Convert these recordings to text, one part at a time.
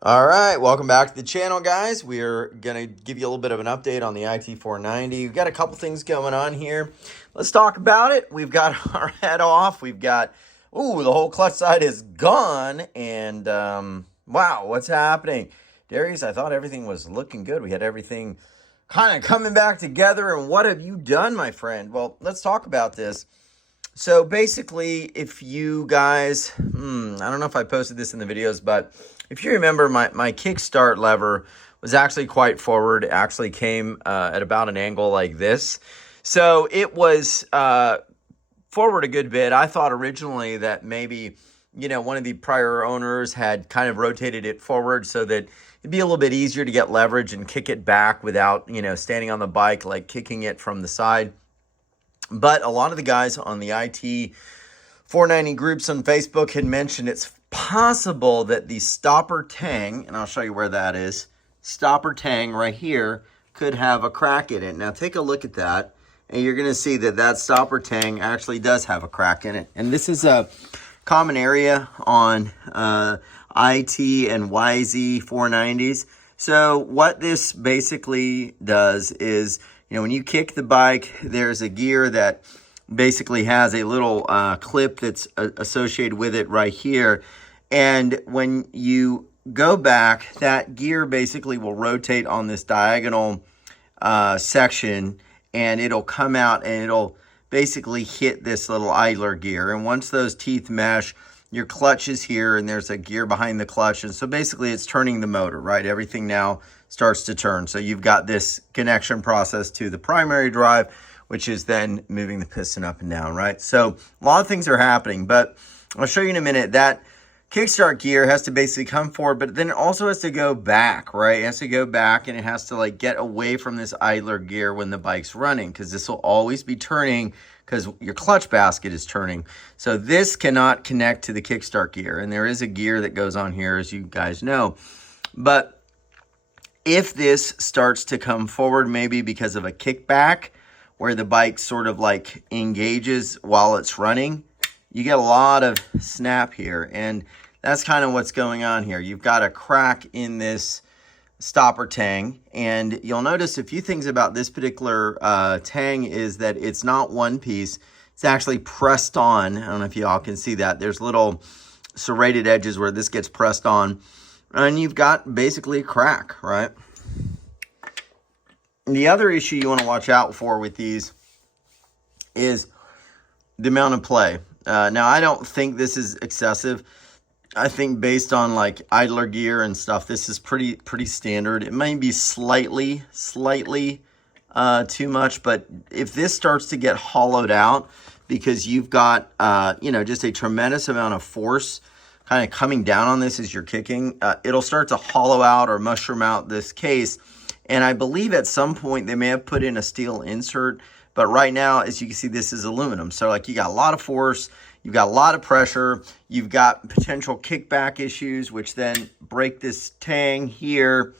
All right, welcome back to the channel, guys. We're gonna give you a little bit of an update on the IT490. We've got a couple things going on here. Let's talk about it. We've got our head off. We've got, ooh, the whole clutch side is gone. And wow, what's happening? Darius, I thought everything was looking good. We had everything kind of coming back together. And what have you done, my friend? Well, let's talk about this. So basically, if you guys, I don't know if I posted this in the videos, but if you remember, my kickstart lever was actually quite forward. It actually came at about an angle like this. So it was forward a good bit. I thought originally that maybe, one of the prior owners had kind of rotated it forward so that it'd be a little bit easier to get leverage and kick it back without, standing on the bike, like kicking it from the side. But a lot of the guys on the IT490 groups on Facebook had mentioned it's possible that the stopper tang, and I'll show you where that is, stopper tang right here could have a crack in it. Now take a look at that, and you're going to see that that stopper tang actually does have a crack in it. And this is a common area on IT and YZ 490s. So what this basically does is, when you kick the bike, there's a gear that basically has a little clip that's associated with it right here. And when you go back, that gear basically will rotate on this diagonal section, and it'll come out and it'll basically hit this little idler gear. And once those teeth mesh, your clutch is here and there's a gear behind the clutch. And so basically it's turning the motor, right? Everything now starts to turn. So you've got this connection process to the primary drive, which is then moving the piston up and down, right? So a lot of things are happening, but I'll show you in a minute. That kickstart gear has to basically come forward, but then it also has to go back, right? It has to go back, and it has to like get away from this idler gear when the bike's running, because this will always be turning because your clutch basket is turning. So this cannot connect to the kickstart gear, and there is a gear that goes on here, as you guys know. But if this starts to come forward, maybe because of a kickback where the bike sort of like engages while it's running, you get a lot of snap here, and that's kind of what's going on here. You've got a crack in this stopper tang, and you'll notice a few things about this particular tang is that it's not one piece. It's actually pressed on. I don't know if y'all can see that. There's little serrated edges where this gets pressed on, and you've got basically a crack, right? And the other issue you want to watch out for with these is the amount of play. Now, I don't think this is excessive. I think based on like idler gear and stuff, this is pretty standard. It may be slightly too much, but if this starts to get hollowed out because you've got, just a tremendous amount of force kind of coming down on this as you're kicking, it'll start to hollow out or mushroom out this case. And I believe at some point they may have put in a steel insert, but right now, as you can see, this is aluminum. So like you got a lot of force, you've got a lot of pressure, you've got potential kickback issues, which then break this tang here.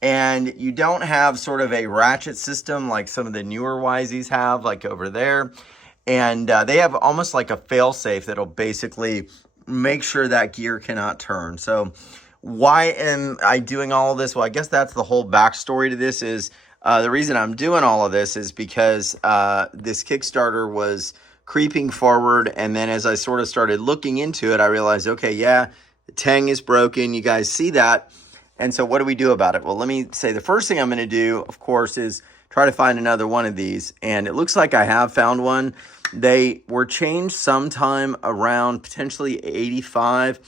And you don't have sort of a ratchet system like some of the newer YZs have, like over there. And they have almost like a fail-safe that'll basically make sure that gear cannot turn. So why am I doing all of this? Well, I guess that's the whole backstory to this is the reason I'm doing all of this is because this Kickstarter was creeping forward. And then as I sort of started looking into it, I realized, okay, yeah, the tang is broken. You guys see that. And so what do we do about it? Well, let me say the first thing I'm going to do, of course, is try to find another one of these. And it looks like I have found one. They were changed sometime around potentially 85,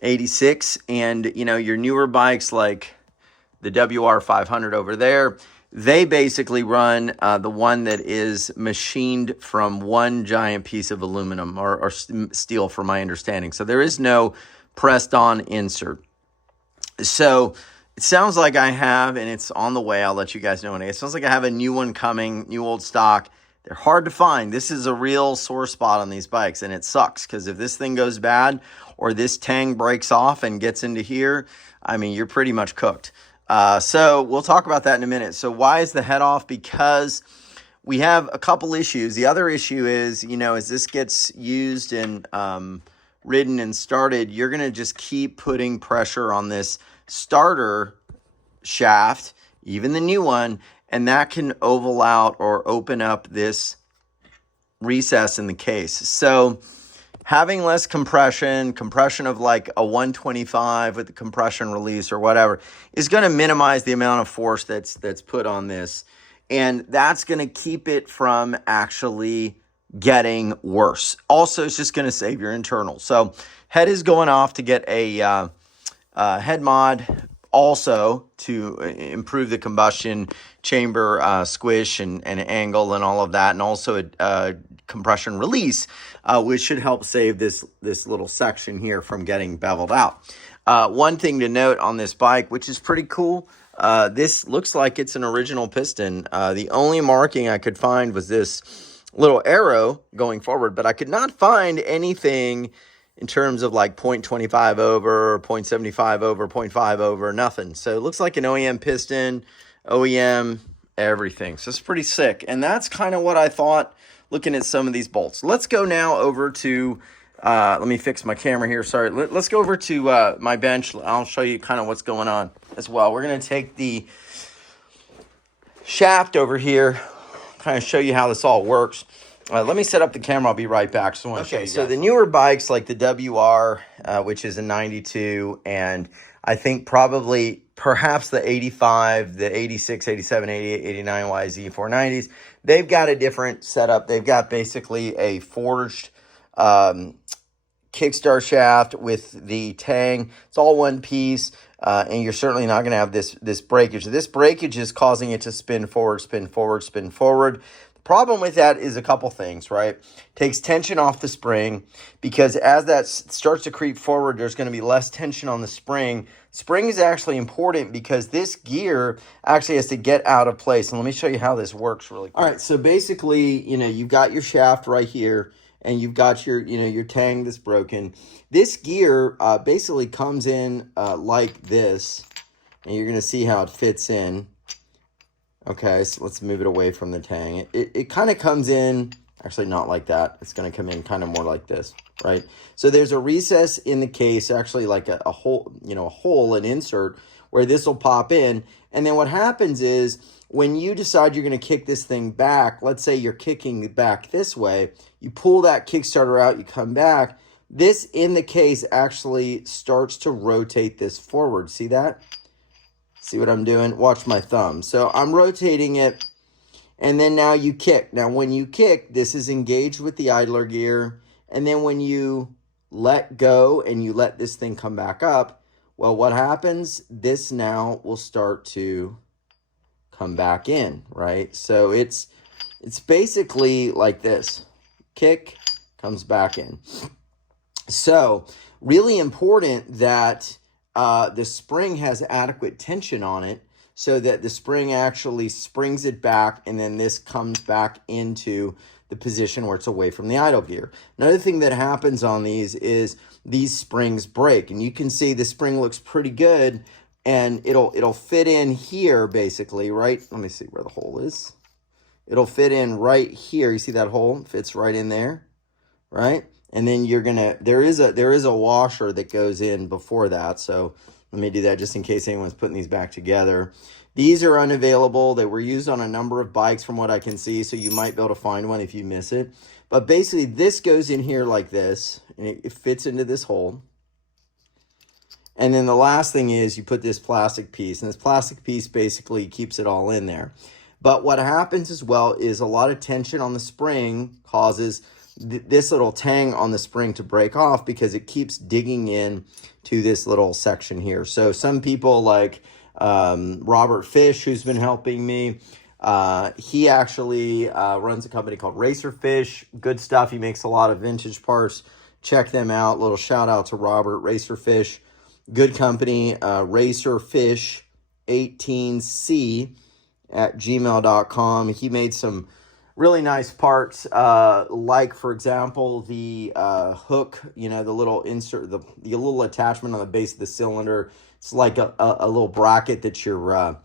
86. And, your newer bikes like the WR500 over there, they basically run the one that is machined from one giant piece of aluminum or steel, from my understanding. So there is no pressed on insert. So it sounds like I have, and it's on the way. I'll let you guys know. It sounds like I have a new one coming, new old stock. They're hard to find. This is a real sore spot on these bikes, and it sucks because if this thing goes bad or this tang breaks off and gets into here, I mean, you're pretty much cooked. So we'll talk about that in a minute. So why is the head off? Because we have a couple issues. The other issue is, as this gets used in ridden and started, you're going to just keep putting pressure on this starter shaft, even the new one, and that can oval out or open up this recess in the case. So having less compression of like a 125 with the compression release or whatever, is going to minimize the amount of force that's put on this. And that's going to keep it from actually getting worse. Also, it's just going to save your internal. So head is going off to get a head mod, also to improve the combustion chamber squish and angle and all of that, and also a compression release, which should help save this little section here from getting beveled out. One thing to note on this bike, which is pretty cool, this looks like it's an original piston. The only marking I could find was this little arrow going forward, but I could not find anything in terms of like 0.25 over, 0.75 over, 0.5 over, nothing. So it looks like an OEM piston, OEM, everything. So it's pretty sick. And that's kind of what I thought looking at some of these bolts. Let's go now over to, let me fix my camera here. Sorry. Let's go over to my bench. I'll show you kind of what's going on as well. We're going to take the shaft over here, kind of show you how this all works. Let me set up the camera. I'll be right back. So the newer bikes like the WR, which is a 92, and I think perhaps the 85, the 86, 87, 88, 89 YZ490s, they've got a different setup. They've got basically a forged Kickstart shaft with the tang. It's all one piece, and you're certainly not going to have this breakage. This breakage is causing it to spin forward, spin forward, spin forward. Problem with that is a couple things, right? Takes tension off the spring, because as that starts to creep forward, there's going to be less tension on the spring. Spring is actually important because this gear actually has to get out of place. And let me show you how this works really quick. All right, so basically, you've got your shaft right here, and you've got your tang that's broken. This gear basically comes in like this, and you're going to see how it fits in. Okay, so let's move it away from the tang. It kind of comes in, actually not like that. It's going to come in kind of more like this, right? So there's a recess in the case, actually like a hole, an insert where this will pop in. And then what happens is when you decide you're going to kick this thing back, let's say you're kicking it back this way, you pull that Kickstarter out, you come back. This in the case actually starts to rotate this forward. See that? See what I'm doing? Watch my thumb. So I'm rotating it, and then now you kick. Now when you kick, this is engaged with the idler gear, and then when you let go and you let this thing come back up, well, what happens? This now will start to come back in, right? So it's basically like this. Kick, comes back in. So really important that the spring has adequate tension on it so that the spring actually springs it back, and then this comes back into the position where it's away from the idle gear. Another thing that happens on these is these springs break, and you can see the spring looks pretty good, and it'll fit in here basically, right? Let me see where the hole is. It'll fit in right here. You see that hole? It fits right in there, right? And then there is a washer that goes in before that. So let me do that just in case anyone's putting these back together. These are unavailable. They were used on a number of bikes from what I can see, so you might be able to find one if you miss it. But basically this goes in here like this, and it fits into this hole. And then the last thing is you put this plastic piece, and this plastic piece basically keeps it all in there. But what happens as well is a lot of tension on the spring causes this little tang on the spring to break off, because it keeps digging in to this little section here. So some people like Robert Fish, who's been helping me, he actually runs a company called Racer Fish. Good stuff. He makes a lot of vintage parts. Check them out. Little shout out to Robert. Racer Fish, good company. Racerfish18c at gmail.com. He made some really nice parts, like, for example, the hook, the little insert, the little attachment on the base of the cylinder. It's like a little bracket that your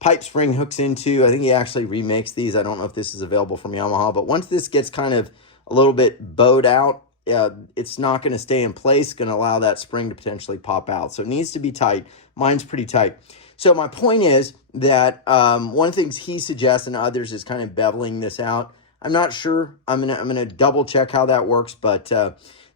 pipe spring hooks into. I think he actually remakes these. I don't know if this is available from Yamaha, but once this gets kind of a little bit bowed out, it's not going to stay in place, going to allow that spring to potentially pop out. So it needs to be tight. Mine's pretty tight. So my point is that one of the things he suggests and others is kind of beveling this out. I'm not sure. I'm gonna double check how that works, but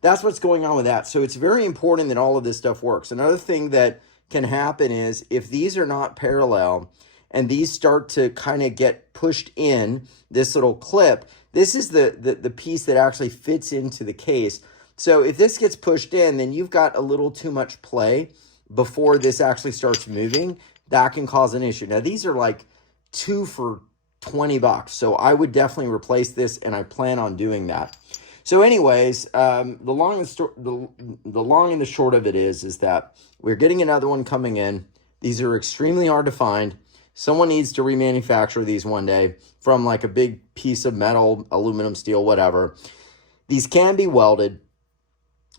that's what's going on with that. So it's very important that all of this stuff works. Another thing that can happen is if these are not parallel and these start to kind of get pushed in this little clip, this is the piece that actually fits into the case. So if this gets pushed in, then you've got a little too much play before this actually starts moving. That can cause an issue. Now, these are like 2 for $20. So I would definitely replace this, and I plan on doing that. So anyways, the long and the short of it is that we're getting another one coming in. These are extremely hard to find. Someone needs to remanufacture these one day from like a big piece of metal, aluminum, steel, whatever. These can be welded,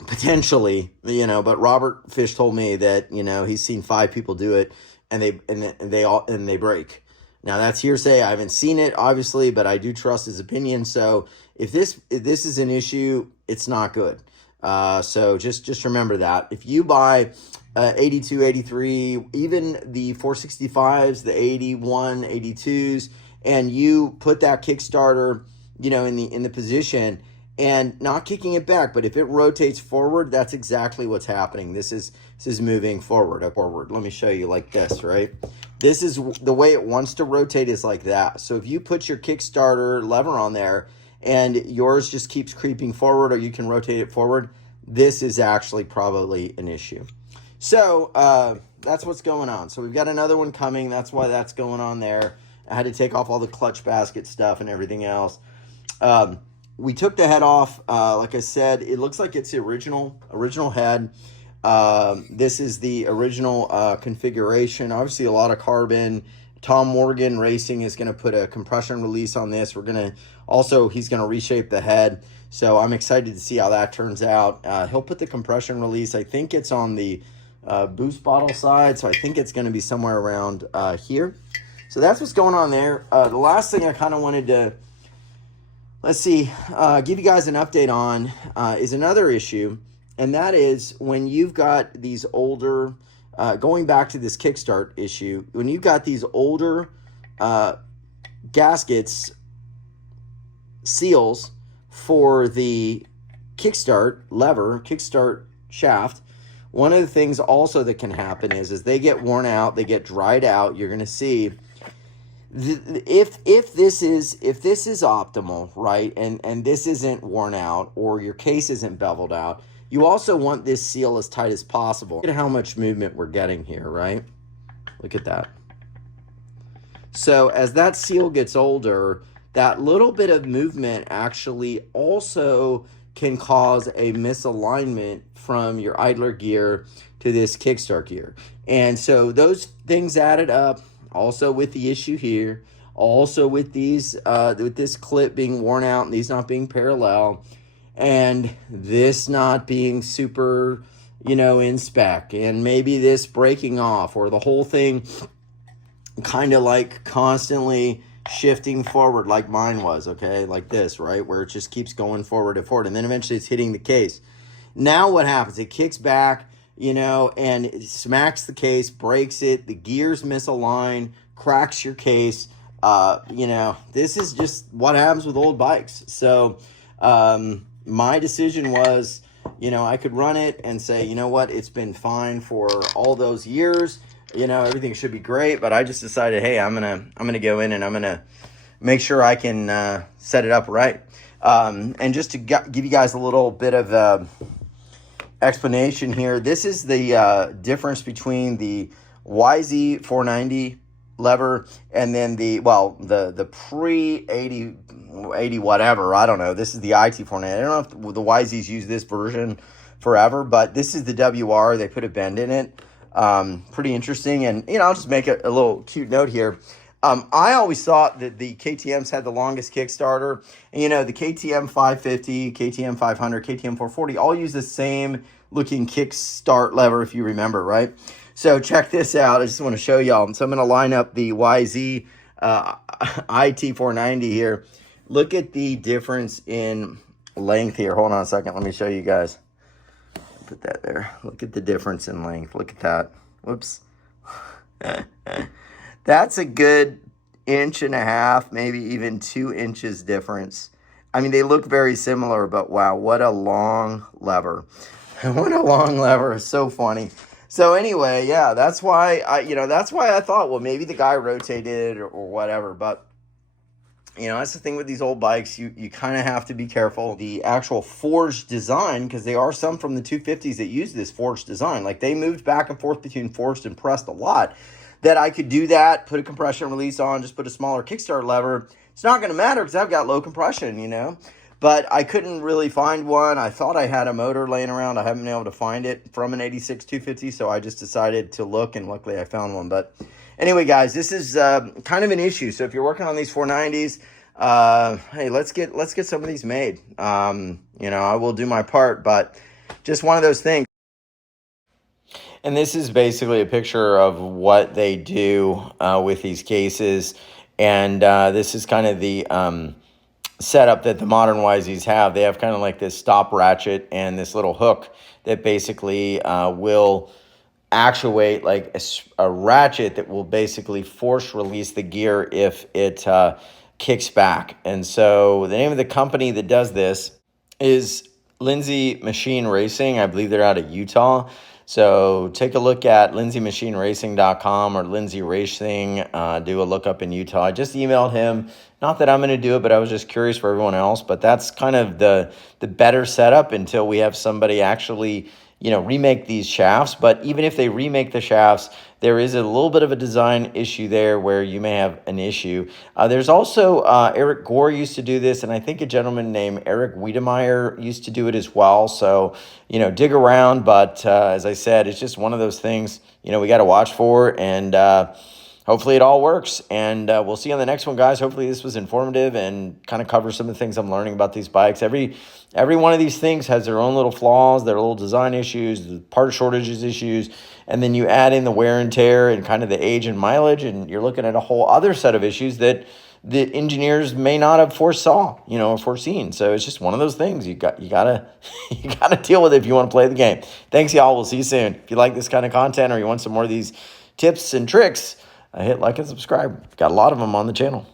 potentially, but Robert Fish told me that, he's seen 5 people do it and they break. Now that's hearsay. I haven't seen it, obviously, but I do trust his opinion. So if this is an issue, it's not good. So just remember that. If you buy 82, 83, even the 465s, the 81, 82s, and you put that Kickstarter, in the position and not kicking it back, but if it rotates forward, that's exactly what's happening. This is moving forward. Let me show you like this, right? This is the way it wants to rotate, is like that. So if you put your Kickstarter lever on there and yours just keeps creeping forward, or you can rotate it forward, this is actually probably an issue. So that's what's going on. So we've got another one coming. That's why that's going on there. I had to take off all the clutch basket stuff and everything else. We took the head off. Like I said, it looks like it's the original head. This is the original configuration. Obviously, a lot of carbon. Tom Morgan Racing is going to put a compression release on this. He's going to reshape the head. So I'm excited to see how that turns out. He'll put the compression release. I think it's on the boost bottle side. So I think it's going to be somewhere around here. So that's what's going on there. The last thing I kind of wanted to, give you guys an update on is another issue. And that is when you've got these older, going back to this Kickstart issue, when you've got these older gaskets, seals for the Kickstart lever, Kickstart shaft, one of the things also that can happen is they get worn out, they get dried out. You're going to see if this is optimal, right, and this isn't worn out or your case isn't beveled out, you also want this seal as tight as possible. Look at how much movement we're getting here, right? Look at that. So as that seal gets older, that little bit of movement actually also can cause a misalignment from your idler gear to this Kickstart gear. And so those things added up, also with the issue here, also with these with this clip being worn out and these not being parallel, and this not being super, in spec, and maybe this breaking off, or the whole thing kind of like constantly shifting forward like mine was, okay, like this, right, where it just keeps going forward and forward, and then eventually it's hitting the case. Now what happens? It kicks back, and it smacks the case, breaks it, the gears misalign, cracks your case. This is just what happens with old bikes. So my decision was, I could run it and say, you know what, it's been fine for all those years. Everything should be great, but I just decided, hey, I'm gonna go in and I'm gonna make sure I can set it up right. And just to give you guys a little bit of explanation here, this is the difference between the YZ490 lever and then the pre-80 whatever, I don't know. This is the IT490. I don't know if the YZs use this version forever, but this is the WR. They put a bend in it. Pretty interesting. And, I'll just make a little cute note here. I always thought that the KTMs had the longest Kickstarter. And, the KTM 550, KTM 500, KTM 440 all use the same looking Kickstart lever, if you remember, right? So check this out. I just want to show y'all. So I'm going to line up the YZ IT490 here. Look at the difference in length here. Hold on a second. Let me show you guys. Put that there. Look at the difference in length. Look at that. Whoops. That's a good 1.5 inches, maybe even 2 inches difference. I mean, they look very similar, but wow, what a long lever. What a long lever. It's so funny. So anyway, yeah, that's why I thought, well, maybe the guy rotated or whatever, but that's the thing with these old bikes. You kind of have to be careful. The actual forged design, because there are some from the 250s that use this forged design. Like, they moved back and forth between forged and pressed a lot. That I could do that, put a compression release on, just put a smaller Kickstart lever. It's not going to matter because I've got low compression, But I couldn't really find one. I thought I had a motor laying around. I haven't been able to find it from an 86 250, so I just decided to look, and luckily I found one. But anyway, guys, this is kind of an issue. So if you're working on these 490s, hey, let's get some of these made. I will do my part, but just one of those things. And this is basically a picture of what they do with these cases. And this is kind of the setup that the modern YZs have. They have kind of like this stop ratchet and this little hook that basically will actuate like a ratchet that will basically force release the gear if it kicks back. And so the name of the company that does this is Lindsay Machine Racing. I believe they're out of Utah. So take a look at lindsaymachineracing.com or Lindsay Racing. Do a lookup in Utah. I just emailed him. Not that I'm going to do it, but I was just curious for everyone else. But that's kind of the better setup until we have somebody actually remake these shafts. But even if they remake the shafts, there is a little bit of a design issue there where you may have an issue. There's also Eric Gore used to do this, and I think a gentleman named Eric Wiedemeyer used to do it as well. So, dig around. But as I said, it's just one of those things, we got to watch for, and hopefully it all works. And we'll see you on the next one, guys. Hopefully this was informative and kind of covers some of the things I'm learning about these bikes. Every one of these things has their own little flaws, their little design issues, the part shortages issues, and then you add in the wear and tear and kind of the age and mileage, and you're looking at a whole other set of issues that the engineers may not have foresaw, or foreseen. So it's just one of those things. You gotta deal with it if you want to play the game. Thanks, y'all. We'll see you soon. If you like this kind of content or you want some more of these tips and tricks, hit like and subscribe. Got a lot of them on the channel.